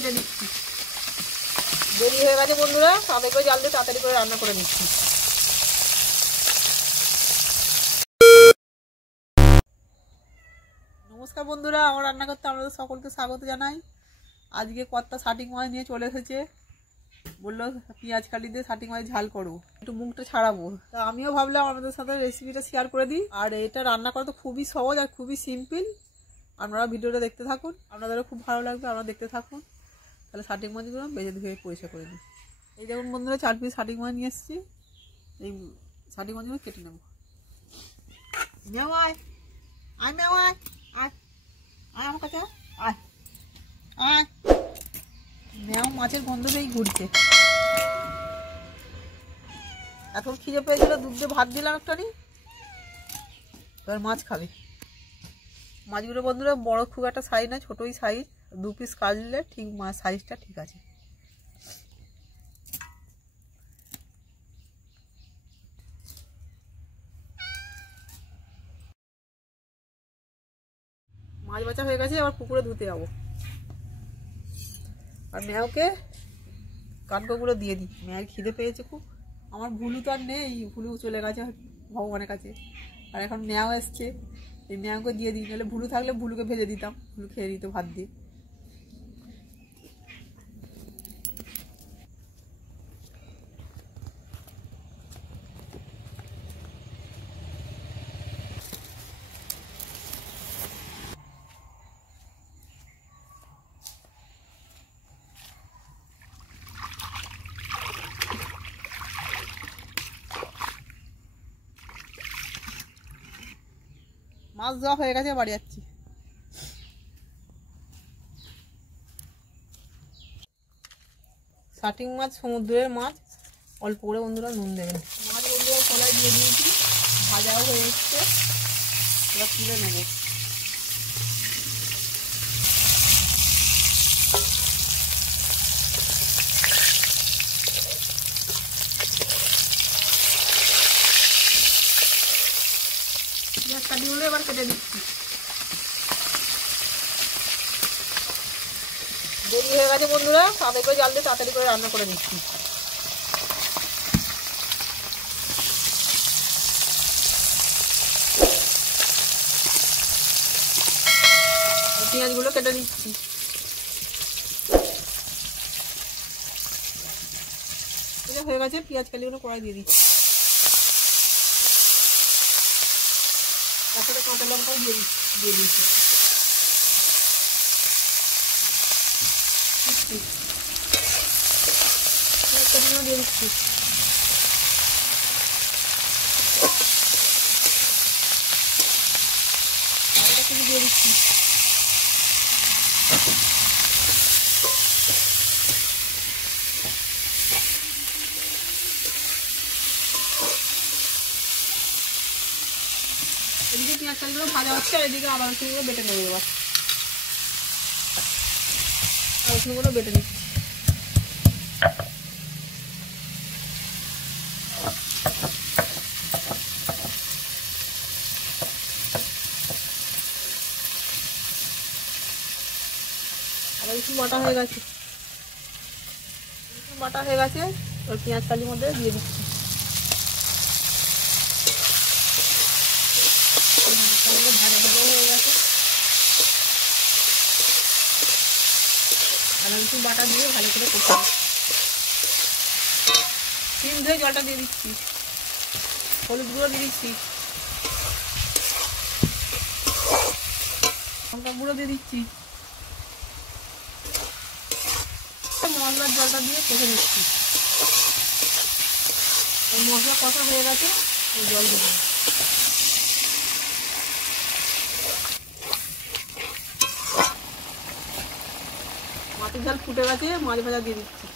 কেটে দিচ্ছি। দেরি হয়ে গেছে বন্ধুরা, তাড়াতাড়ি করে জাল দিয়ে তাড়াতাড়ি করে রান্না করে নিচ্ছি। নমস্কার বন্ধুরা, আমার রান্না করতে আপনাদের সকলকে স্বাগত জানাই। আজকে কর্তা শাটিং মাছ নিয়ে চলে এসেছে, বললো পেঁয়াজ কালি দিয়ে শাটিং মাছ ঝাল করবো, একটু মুখটা ছাড়াবো। তা আমিও ভাবলাম আপনাদের সাথে রেসিপিটা শেয়ার করে দিই। আর এটা রান্না করা তো খুবই সহজ আর খুবই সিম্পল। আপনারা ভিডিওটা দেখতে থাকুন, আপনাদেরও খুব ভালো লাগবে, আপনারা দেখতে থাকুন। তাহলে শাটিং মাছগুলো বেজে ধুয়ে পরিষ্কার করে নিই। এই দেখুন বন্ধুরা, 4 পিস শাটিং মাছ নিয়ে এসেছি। এই শাটিং মাছগুলো কেটে নেবো। মেও আয়, আয় মেও আয়, আয় আয় আমার কাছে আয় আয়। মেও মাছের গন্ধ পেয়েই ঘুরছে। এখন খিদে পেয়েছিল, দুধ দিয়ে ভাত দিলাম একটুখানি, এবার মাছ খাবে। মাছগুলো বন্ধুরা বড় খুব একটা সাইজ না, ছোটোই সাইজ। 2 পিস কাটলে ঠিক মাছ সাইজটা ঠিক আছে। মাছ বাছা হয়ে গেছে, আবার পুকুরে ধুতে যাবো। আর মেয়াওকে কানকোগুলো দিয়ে দিই, মেয়ের খিদে পেয়েছে খুব। আমার ভুলু তো আর নেই, ভুলু চলে গেছে ভগবানের কাছে। আর এখন মেয়াও এসছে, এই মেয়াওকে দিয়ে দিই, নাহলে ভুলু থাকলে ভুলুকে ভেজে দিতাম, ভুলু খেয়ে দিত ভাত দিয়ে। মাছ দেওয়া হয়ে গেছে, বাড়ি যাচ্ছি। শাটিং মাছ সমুদ্রের মাছ, অল্প করে বন্ধুরা নুন দেবেন। মাছ বন্ধুরা কলাই দিয়ে দিয়েছি, ভাজাও হয়ে এসছে, এবার তুলে নেবো। পেঁয়াজ কাটিগুলো এবার কেটে দিচ্ছি। দেরি হয়ে গেছে বন্ধুরা, তাড়াতাড়ি করে জাল দিয়ে তাড়াতাড়ি করে রান্না করে নিচ্ছি। পেঁয়াজগুলো কেটে নিচ্ছি। এটা হয়ে গেছে, পেঁয়াজ কালিগুলো কড়াই দিয়ে দিচ্ছি। তারপরে কাঁচা লঙ্কাও দিয়ে দিচ্ছি। দিয়ে দিচ্ছি। দিয়ে দিচ্ছি। এদিকে পেঁয়াজ কালিগুলো ভাজা হচ্ছে, আর এদিকে আদা রসুনগুলো বেটে নেবো। এবার আদা রসুনগুলো বেটে নিচ্ছি। আদা রসুন বাটা হয়ে গেছে, ওর পেঁয়াজ কালির মধ্যে দিয়ে দিচ্ছি। ভাজা ভাজা হয়ে গেছে, আদা রসুন বাটা দিয়ে ভালো করে কষা। ডিম ধুয়ে জলটা দিয়ে দিচ্ছি, হলুদ গুঁড়ো দিয়ে দিচ্ছি, লঙ্কা গুঁড়ো দিয়ে দিচ্ছি, মশলার জলটা দিয়ে কষে নিচ্ছি। এই মশলা কষা হয়ে গেছে, এই জল দেবো। মাছের ঝাল ফুটে গেছে, মাছ ভাজা দিয়ে দিচ্ছি।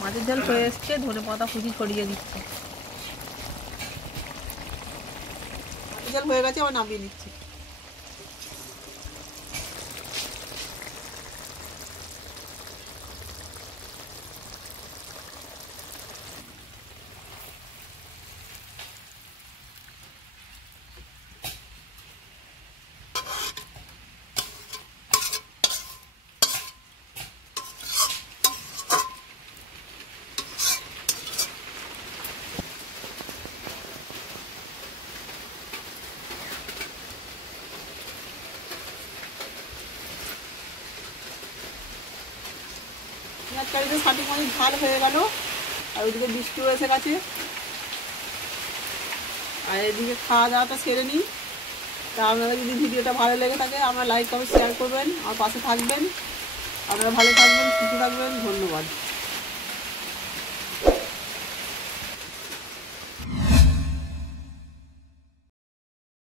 মাছের ঝাল হয়ে এসছে, ধনে পাতা কুচি ছড়িয়ে দিচ্ছি। মাছের ঝাল হয়ে গেছে, আবার নামিয়ে নিচ্ছি। পেঁয়াজ কারিতে ছাটি মাছ ঝাল হয়ে গেল, আর ওইদিকে বৃষ্টিও এসে গেছে। আর এদিকে খাওয়া দাওয়াটা সেরে নিই। তা আপনাদের যদি ভিডিওটা ভালো লেগে থাকে আপনারা লাইক কমেন্ট শেয়ার করবেন, আমার পাশে থাকবেন। আপনারা ভালো থাকবেন, সুস্থ থাকবেন, ধন্যবাদ।